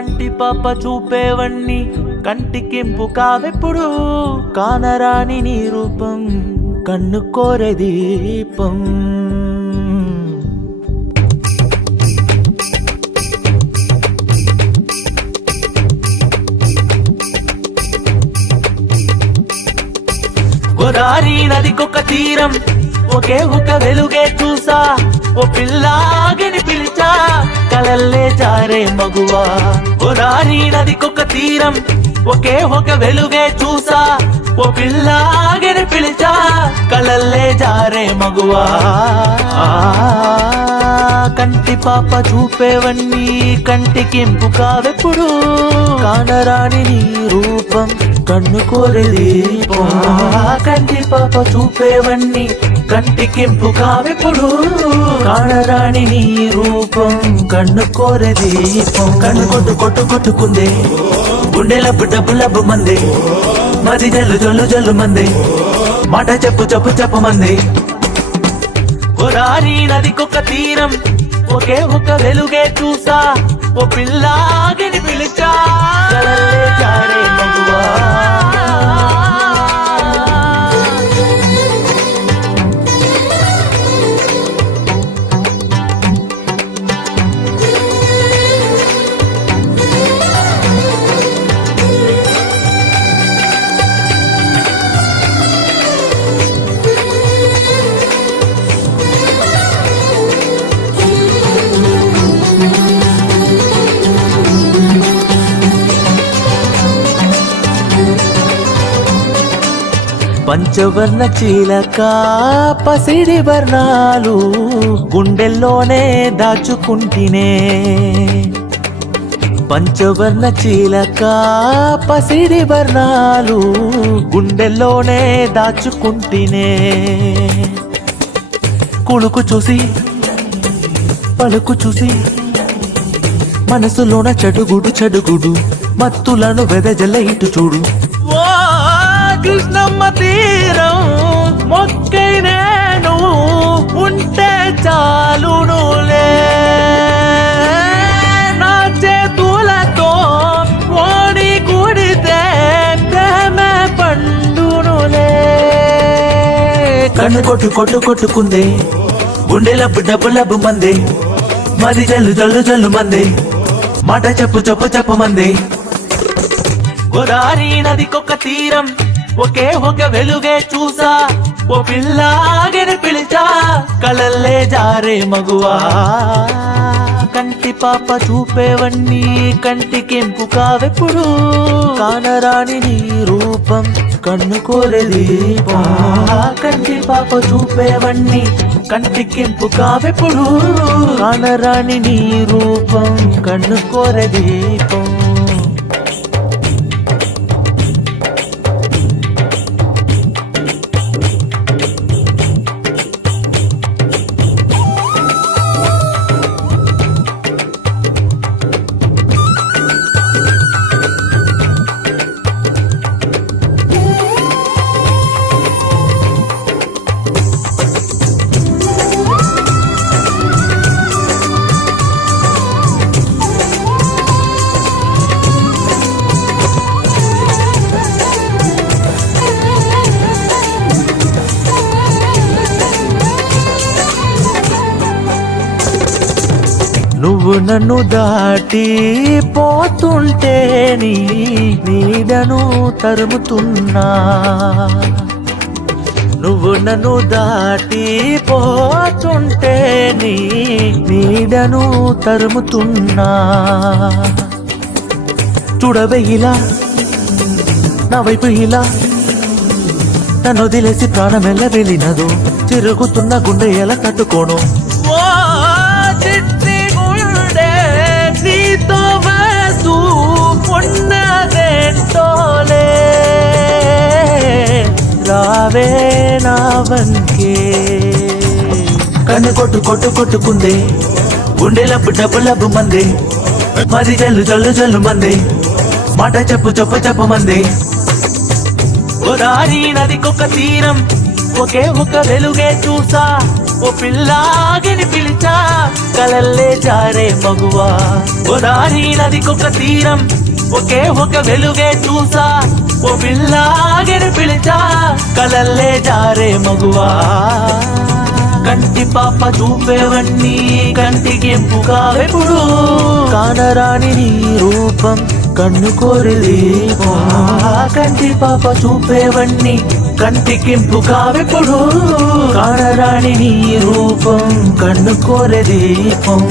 కంటి పాప చూపేవన్నీ కంటికింపు కావెప్పుడు కానరాని నీ రూపం కన్ను కోరే దీపం గోదావరి నదికొక తీరం ఒకే ఒక వెలుగే చూసా ఓ పిల్లాగిని పిలిచా కలల్లే జారే మగువా గోదావరి నదికొక తీరం ఒకే ఒక వెలుగే చూసా ఓ పిల్లాగిని పిలిచా కలల్లే జారే మగువా కంటి పాప చూపేవన్నీ కంటికింపు కావెప్పుడు కానరాని నీ రూపం కన్ను కోరే దీపం కంటి పాప చూపేవన్నీ కంటికింపు కావెప్పుడు కానరాని నీ రూపం కన్ను కోరే దీపం కన్ను కొట్టుకుందే గుండెలబ్బు డబ్బు మంది మది జల్లు మంది మాట చెప్పు మంది గోదావరి నదికొక తీరం ఒకే ఒక వెలుగే చూసా ఓ పిల్లాగిని పిలిచా కలల్లే జారే మగువా పంచవర్ణ చీలక పసిడి వర్ణాలు గుండెల్లోనే దాచుకుంటినే పంచవర్ణ చీలక పసిడి వర్ణాలు గుండెల్లోనే దాచుకుంటినే కులుకు చూసి పలుకు చూసి మనసులోన చడుగుడు మత్తులను వెదజల్ల ఇటు చూడు కృష్ణమ్మ తీరం మొక్కై నేను ఉంటే చాలునులే నా చేతులతో ఓడి కుడితే ప్రేమ పండునులే కన్ను కొట్టుకుందే గుండెలబ్బు డబ్బు మంది మది జల్లు మంది మాట చెప్పు మంది గోదావరి నదికొక తీరం ఒకే ఒక వెలుగే చూసా ఓ పిల్లాగిని పిలిచా కలల్లే జారే మగువా కంటి పాప చూపేవన్నీ కంటికింపు కావెప్పుడు కానరాని నీ రూపం కన్ను కోరే దీపం కంటి పాప చూపేవన్నీ కంటికింపు కావెప్పుడు కానరాని నీ రూపం కన్ను కోరే దీపం నువ్వు నన్ను దాటి పోతుంటే నీ నీడను తరుముతున్నా నువ్వు నన్ను దాటి పోతుంటే నీ నీడను తరుముతున్నా చూడవే ఇలా నా వైపు ఇలా నన్ను వదిలేసి ప్రాణమెల్ల వెళ్ళినదు తిరుగుతున్న గుండె ఎలా తట్టుకోను నీతో వేస్తూ ఉన్నదేంటోలే రావే నా వంకే కన్ను కొట్టుకుందే గుండెలబ్బు డబ్బు మంది మది జల్లు మంది మాట చెప్పు మంది గోదావరి నదికొక తీరం ఒకే ఒక వెలుగే చూసా, ఓ పిల్లాగిని పిలిచా, కలల్లే జారే మగువా. గోదావరి నదికొక తీరం, ఒకే ఒక వెలుగే చూసా, ఓ పిల్లాగిని పిలిచా, కలల్లే జారే మగువా. కంటి పాప చూపేవన్నీ కంటికింపుగా ఎప్పుడు, కానరాని నీ రూపం కన్ను కోరి దీపం. కంటి పాప చూపేవన్నీ కంటికింపుగా ఎప్పుడు, కానరాని నీ రూపం కన్ను కోరి దీపం.